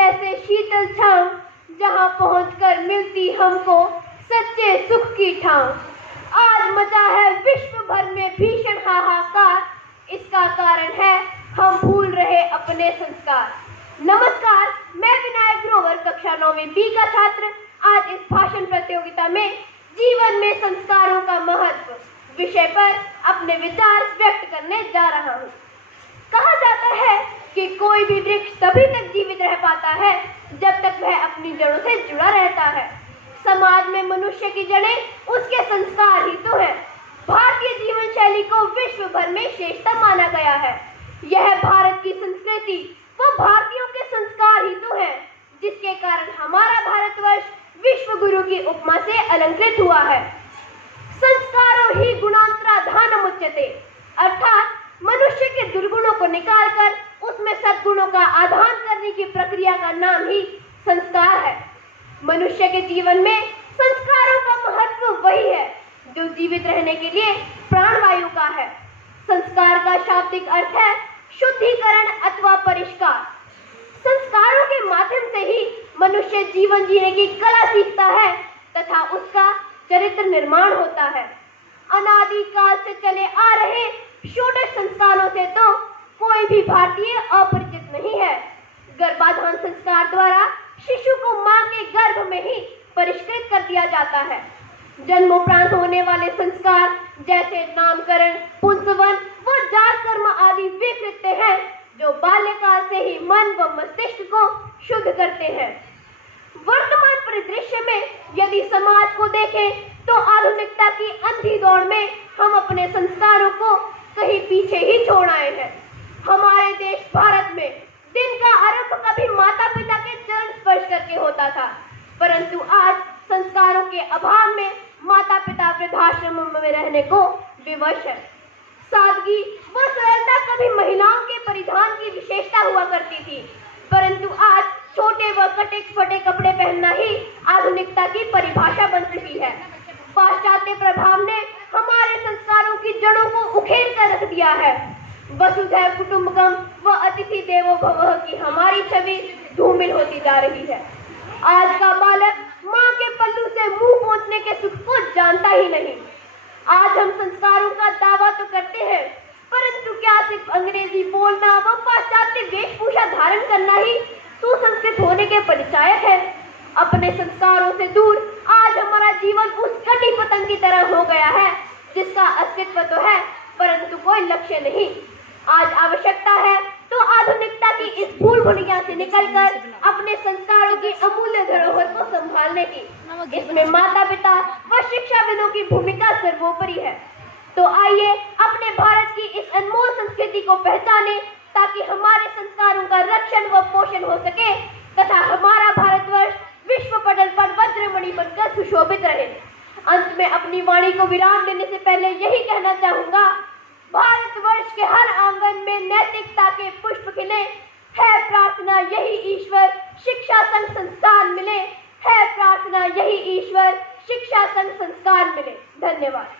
जैसे शीतल छांव, जहां पहुंचकर मिलती हमको सच्चे सुख की ठाव। आज मचा है विश्व भर में भीषण हाहाकार, इसका कारण है हम भूल रहे अपने संस्कार। नमस्कार, मैं विनायक ग्रोवर कक्षा 9वीं बी का छात्र आज इस भाषण प्रतियोगिता में जीवन में संस्कारों का महत्व विषय पर अपने विचार व्यक्त करने जा रहा हूँ। कहा जाता है कि कोई भी वृक्ष तभी तक जीवित रह पाता है जब तक वह अपनी जड़ों से जुड़ा रहता है। समाज में मनुष्य की जड़ें उसके संस्कार ही तो है। भारतीय जीवन शैली को विश्व भर में श्रेष्ठता माना गया है। यह भारत की संस्कृति व भारतीयों के संस्कार ही तो है, जिसके कारण हमारा भारतवर्ष विश्व गुरु की उपमा से अलंकृत हुआ है। संस्कारों ही गुणांतराधानमुच्यते, अर्थात मनुष्य के दुर्गुणों को निकालकर उसमें सद्गुणों का आधान करने की प्रक्रिया का नाम ही संस्कार है। मनुष्य के जीवन में संस्कारों का महत्व वही है जो जीवित रहने के लिए प्राणवायु का है। संस्कार का शाब्दिक अर्थ है शुद्धिकरण अथवा परिष्कार। संस्कारों के माध्यम से ही मनुष्य जीवन जीने की कला सीखता है तथा उसका चरित्र निर्माण होता है। अनादि काल से चले आ रहे षोडश संस्कारों से तो कोई भी भारतीय अपरिचित नहीं है। गर्भाधान संस्कार द्वारा शिशु को मां के गर्भ में ही परिष्कृत कर दिया जाता है। जन्मोपरांत होने वाले संस्कार जैसे नामकरण, पुंसवन व जात कर्म आदि वे कृत्य हैं जो बाल्यकाल से ही मन व मस्तिष्क को शुद्ध करते हैं। वर्तमान परिदृश्य में यदि समाज को देखें तो आधुनिकता की अंधी दौड़ में हम अपने संस्कारों को कहीं पीछे ही छोड़ आए हैं। हमारे देश भारत में दिन का आरंभ कभी माता पिता के चरण स्पर्श करके होता था, परंतु आज संस्कारों के अभाव में माता पिता वृद्धाश्रम में रहने को विवश है। सादगी व सरलता कभी महिलाओं के परिधान की विशेषता हुआ करती थी, परंतु आज छोटे व कटे फटे कपड़े पहनना ही आधुनिकता की परिभाषा बन चुकी है। पाश्चात्य प्रभाव ने हमारे संस्कारों की जड़ों को उखेड़ कर रख दिया है। वसुधैव कुटुंबकम व अतिथि देवो भवः की हमारी छवि धूमिल होती जा रही है। आज का बालक मां के पल्लू से मुंह पोंछने के सुख को जानता ही नहीं। आज हम संस्कारों का दावा तो करते हैं, परंतु क्या सिर्फ अंग्रेजी बोलना व पाश्चात्य वेशभूषा धारण करना ही सुसंस्कृत होने के परिचायक है? अपने संस्कारों से दूर आज हमारा जीवन उस कटी पतंग की तरह हो गया है जिसका अस्तित्व तो है परंतु कोई लक्ष्य नहीं। आज आवश्यकता है तो आधुनिकता की इस भूल भुलैया से निकलकर अपने संस्कारों की अमूल्य धरोहर को संभालने की। इसमें माता पिता व शिक्षाविदों की भूमिका सर्वोपरि है। तो आइए अपने भारत की इस अनमोल संस्कृति को पहचाने ताकि हमारे संस्कारों का रक्षण व पोषण हो सके तथा हमारा भारतवर्ष विश्व पटल पर वज्रमणि बनकर सुशोभित रहे। अंत में अपनी वाणी को विराम देने से पहले यही कहना चाहूंगा, भारतवर्ष के हर आंगन में नैतिकता के पुष्प खिले। है प्रार्थना यही ईश्वर शिक्षा संग संस्कार मिले। है प्रार्थना यही ईश्वर शिक्षा संग संस्कार मिले। धन्यवाद।